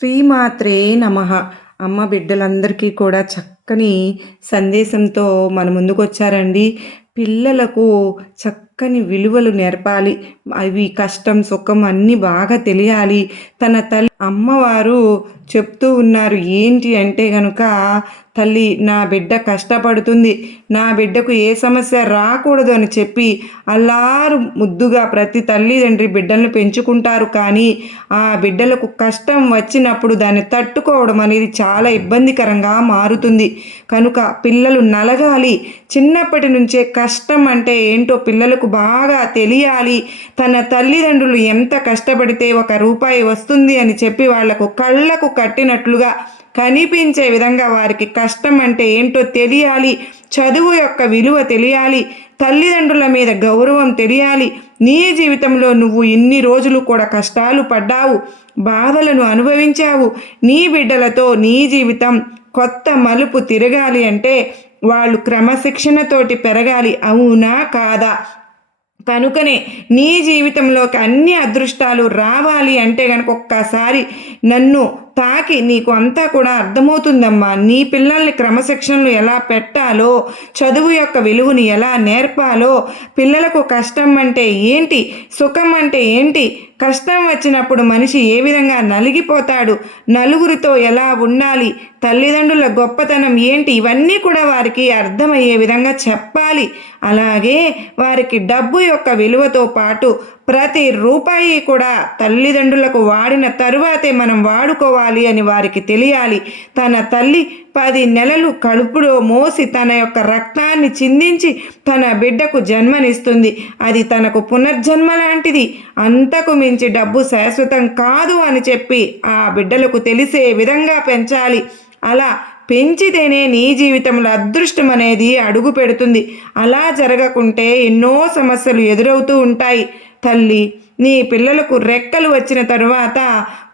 శ్రీమాత్రే నమ. అమ్మ బిడ్డలందరికీ కూడా చక్కని సందేశంతో మన ముందుకు వచ్చారండి పిల్లలకు చక్కని విలువలు నేర్పాలి. అవి కష్టం సుఖం అన్నీ బాగా తెలియాలి. తన తల్లి అమ్మవారు చెప్తూ ఉన్నారు ఏంటి అంటే కనుక తల్లి నా బిడ్డ కష్టపడుతుంది. నా బిడ్డకు ఏ సమస్య రాకూడదు అని చెప్పి అల్లారు ముద్దుగా ప్రతి తల్లిదండ్రి బిడ్డలను పెంచుకుంటారు. కానీ ఆ బిడ్డలకు కష్టం వచ్చినప్పుడు దాన్ని తట్టుకోవడం అనేది చాలా ఇబ్బందికరంగా మారుతుంది. కనుక పిల్లలు నలగాలి. చిన్నప్పటి నుంచే కష్టం అంటే ఏంటో పిల్లలకు బాగా తెలియాలి. తన తల్లిదండ్రులు ఎంత కష్టపడితే ఒక రూపాయి వస్తుంది అని చెప్పి వాళ్ళకు కళ్ళకు కట్టినట్లుగా కనిపించే విధంగా వారికి కష్టం అంటే ఏంటో తెలియాలి. చదువు యొక్క విలువ తెలియాలి. తల్లిదండ్రుల మీద గౌరవం తెలియాలి. నీ జీవితంలో నువ్వు ఇన్ని రోజులు కూడా కష్టాలు పడ్డావు. బాధలను అనుభవించావు. నీ బిడ్డలతో నీ జీవితం కొత్త మలుపు తిరగాలి అంటే వాళ్ళు క్రమశిక్షణతోటి పెరగాలి. అవునా? కాదా? కనుకనే నీ జీవితంలోకి అన్ని అదృష్టాలు రావాలి అంటే కనుక ఒక్కసారి నన్ను తాకి నీకు అంతా కూడా అర్థమవుతుందమ్మా. నీ పిల్లల్ని క్రమశిక్షణలు ఎలా పెట్టాలో చదువు యొక్క విలువని ఎలా నేర్పాలో పిల్లలకు కష్టం అంటే ఏంటి సుఖం అంటే ఏంటి కష్టం వచ్చినప్పుడు మనిషి ఏ విధంగా నలిగిపోతాడు నలుగురితో ఎలా ఉండాలి తల్లిదండ్రుల గొప్పతనం ఏంటి ఇవన్నీ కూడా వారికి అర్థమయ్యే విధంగా చెప్పాలి. అలాగే వారికి డబ్బు యొక్క విలువతో పాటు ప్రతి రూపాయి కూడా తల్లిదండ్రులకు వాడిన తరువాతే మనం వాడుకోవాలి అని వారికి తెలియాలి. తన తల్లి పది నెలలు కడుపులో మోసి తన యొక్క రక్తాన్ని చిందించి తన బిడ్డకు జన్మనిస్తుంది. అది తనకు పునర్జన్మ లాంటిది. అంతకు మించి డబ్బు శాశ్వతం కాదు అని చెప్పి ఆ బిడ్డలకు తెలిసే విధంగా పెంచాలి. అలా పెంచితేనే నీ జీవితంలో అదృష్టం అనేది అడుగు పెడుతుంది. అలా జరగకుంటే ఎన్నో సమస్యలు ఎదురవుతూ ఉంటాయి. తల్లి నీ పిల్లలకు రెక్కలు వచ్చిన తరువాత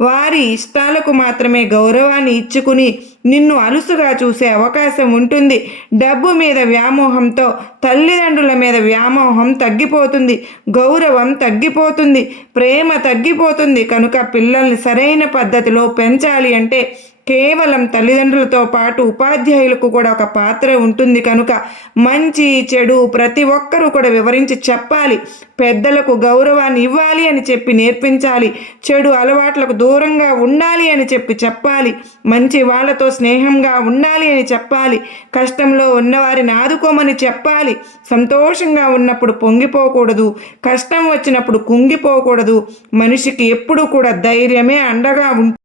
వారి ఇష్టాలకు మాత్రమే గౌరవాన్ని ఇచ్చుకుని నిన్ను అలుసుగా చూసే అవకాశం ఉంటుంది. డబ్బు మీద వ్యామోహంతో తల్లిదండ్రుల మీద వ్యామోహం తగ్గిపోతుంది. గౌరవం తగ్గిపోతుంది. ప్రేమ తగ్గిపోతుంది. కనుక పిల్లల్ని సరైన పద్ధతిలో పెంచాలి అంటే కేవలం తల్లిదండ్రులతో పాటు ఉపాధ్యాయులకు కూడా ఒక పాత్ర ఉంటుంది కనుక మంచి చెడు ప్రతి ఒక్కరూ కూడా వివరించి చెప్పాలి. పెద్దలకు గౌరవాన్ని ఇవ్వాలి అని చెప్పి నేర్పించాలి. చెడు అలవాట్లకు దూరంగా ఉండాలి అని చెప్పి చెప్పాలి. మంచి వాళ్ళతో స్నేహంగా ఉండాలి అని చెప్పాలి. కష్టంలో ఉన్నవారిని ఆదుకోమని చెప్పాలి. సంతోషంగా ఉన్నప్పుడు పొంగిపోకూడదు. కష్టం వచ్చినప్పుడు కుంగిపోకూడదు. మనిషికి ఎప్పుడు కూడా ధైర్యమే అండగా ఉంటుంది